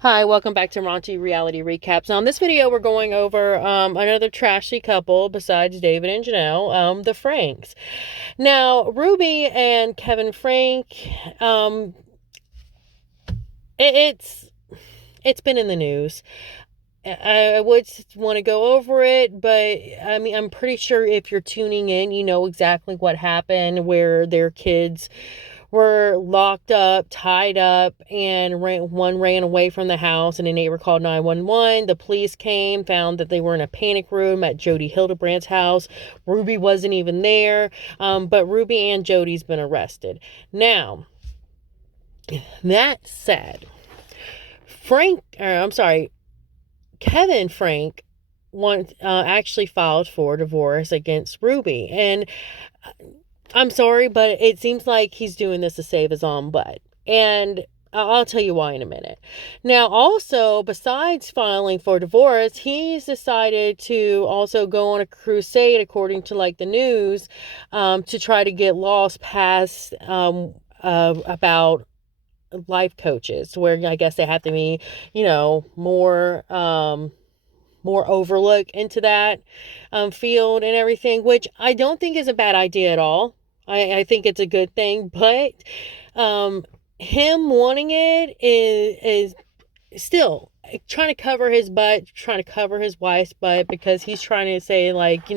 Hi, welcome back to Raunchy Reality Recaps. Now, in this video, we're going over another trashy couple besides David and Janelle, the Franks. Now, Ruby and Kevin Frank, um, it, it's it's been in the news. I would want to go over it, but I mean, I'm pretty sure if you're tuning in, you know exactly what happened, where their kids were locked up, tied up, and one ran away from the house, and a neighbor called 911. The police came, found that they were in a panic room at Jody Hildebrandt's house. Ruby wasn't even there, but Ruby and Jody's been arrested. Now, that said, Kevin Frank actually filed for divorce against Ruby, and I'm sorry, but it seems like he's doing this to save his own butt. And I'll tell you why in a minute. Now, also, besides filing for divorce, he's decided to also go on a crusade, according to like the news, to try to get laws passed about life coaches, where I guess they have to be, more overlook into that field and everything, which I don't think is a bad idea at all. I think it's a good thing, but um, him wanting it is still trying to cover his butt, trying to cover his wife's butt, because he's trying to say, like,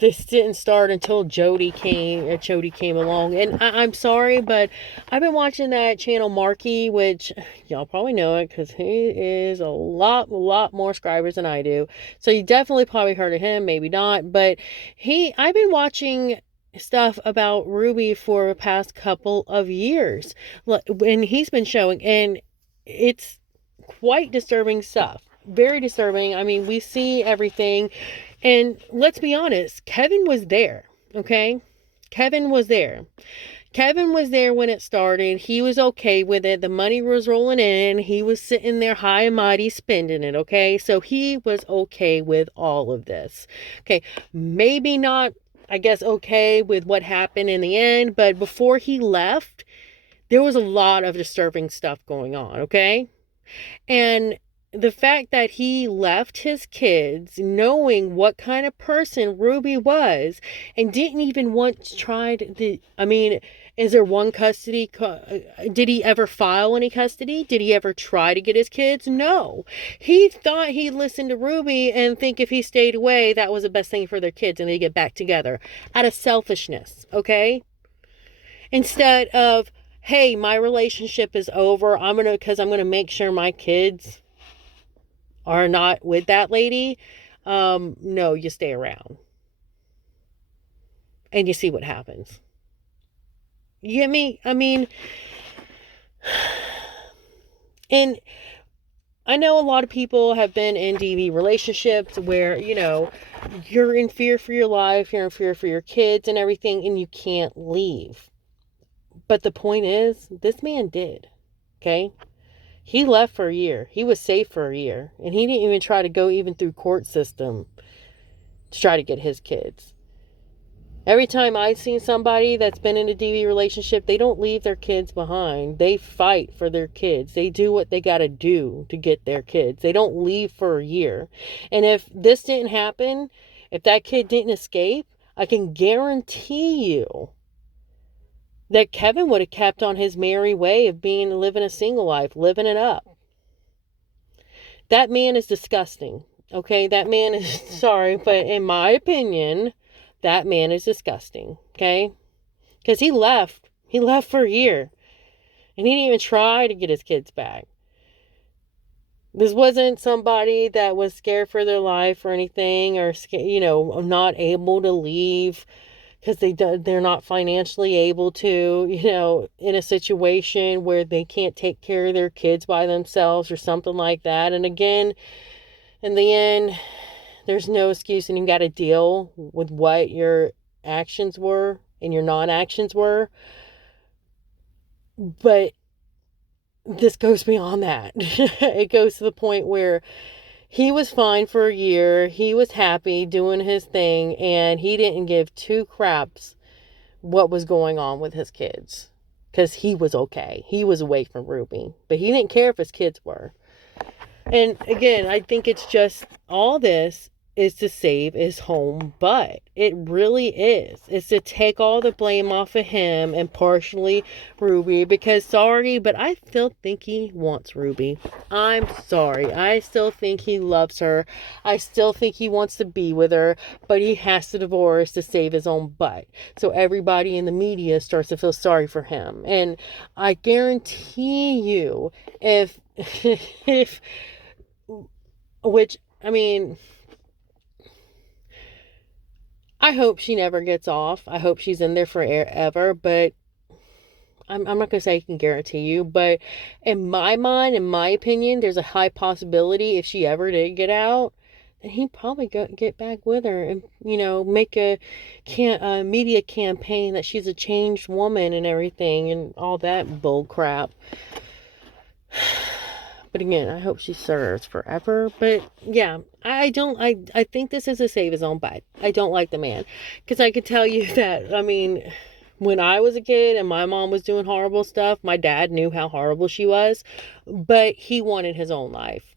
this didn't start until Jody came along. And I'm sorry, but I've been watching that channel Marky, which y'all probably know it because he is a lot more subscribers than I do. So you definitely probably heard of him, maybe not. But I've been watching stuff about Ruby for the past couple of years. And he's been showing, and it's quite disturbing stuff. Very disturbing. I mean, we see everything. And let's be honest, Kevin was there, okay? Kevin was there. Kevin was there when it started. He was okay with it. The money was rolling in. He was sitting there high and mighty spending it, okay? So he was okay with all of this. Okay, maybe not, I guess, okay with what happened in the end, but before he left, there was a lot of disturbing stuff going on, okay? And the fact that he left his kids knowing what kind of person Ruby was and didn't even want to try to, I mean, is there one custody? Did he ever file any custody? Did he ever try to get his kids? No. He thought he'd listen to Ruby and think if he stayed away, that was the best thing for their kids and they get back together out of selfishness, okay? Instead of, hey, my relationship is over. Because I'm going to make sure my kids are not with that lady. No, you stay around and you see what happens. You get me? I mean, and I know a lot of people have been in DV relationships where, you're in fear for your life, you're in fear for your kids and everything, and you can't leave. But the point is, this man did. Okay? He left for a year. He was safe for a year. And he didn't even try to go even through court system to try to get his kids. Every time I've seen somebody that's been in a DV relationship, they don't leave their kids behind. They fight for their kids. They do what they got to do to get their kids. They don't leave for a year. And if this didn't happen, if that kid didn't escape, I can guarantee you that Kevin would have kept on his merry way of living a single life, living it up. That man is disgusting. Okay, that man is, sorry, but in my opinion, that man is disgusting. Okay, because he left for a year and he didn't even try to get his kids back. This wasn't somebody that was scared for their life or anything, or not able to leave because they're not financially able to, in a situation where they can't take care of their kids by themselves or something like that. And again, in the end, there's no excuse, and you got to deal with what your actions were and your non-actions were. But this goes beyond that. It goes to the point where he was fine for a year. He was happy doing his thing, and he didn't give two craps what was going on with his kids. because he was okay. He was away from Ruby, but he didn't care if his kids were. And again, I think it's just all this is to save his home butt. It really is. It's to take all the blame off of him and partially Ruby, because sorry, but I still think he wants Ruby. I'm sorry. I still think he loves her. I still think he wants to be with her, but he has to divorce to save his own butt. So everybody in the media starts to feel sorry for him. And I guarantee you, if if which, I mean, I hope she never gets off. I hope she's in there forever, but I'm not going to say I can guarantee you, but in my mind, in my opinion, there's a high possibility if she ever did get out, then he'd probably get back with her and, make a media campaign that she's a changed woman and everything and all that bull crap. But again, I hope she serves forever. But yeah, I think this is a save his own butt. I don't like the man. Because I could tell you that, I mean, when I was a kid and my mom was doing horrible stuff, my dad knew how horrible she was. But he wanted his own life.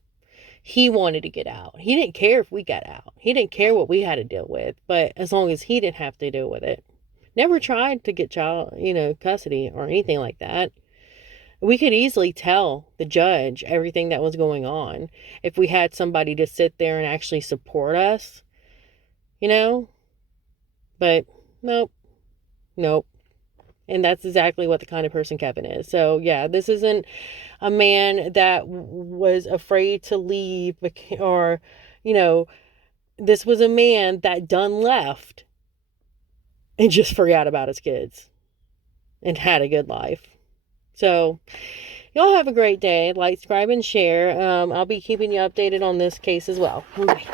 He wanted to get out. He didn't care if we got out. He didn't care what we had to deal with. But as long as he didn't have to deal with it. Never tried to get custody or anything like that. We could easily tell the judge everything that was going on if we had somebody to sit there and actually support us, but nope. And that's exactly what the kind of person Kevin is. So yeah, this isn't a man that was afraid to leave, or, this was a man that done left and just forgot about his kids and had a good life. So, y'all have a great day. Like, subscribe, and share. I'll be keeping you updated on this case as well. Bye.